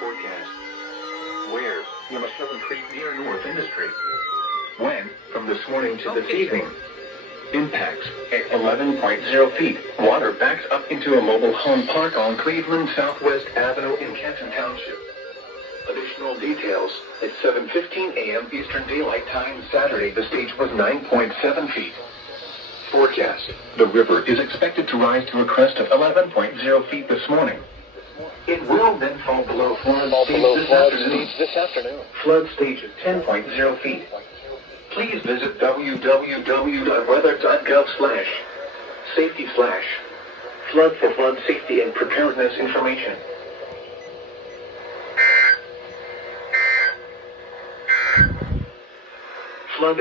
forecast. Where? Yamashita Creek near North Industry. When? From this morning to this evening. Impacts at 11.0 feet. Water backs up into a mobile home park on Cleveland Southwest Avenue in Kenton Township. Additional details, at 7:15 a.m. Eastern Daylight Time Saturday, the stage was 9.7 feet. Forecast, the river is expected to rise to a crest of 11.0 feet this morning. It will then fall below flood stage this afternoon. Flood stage at 10.0 feet. Please visit www.weather.gov/safety/flood for flood safety and preparedness information. Flood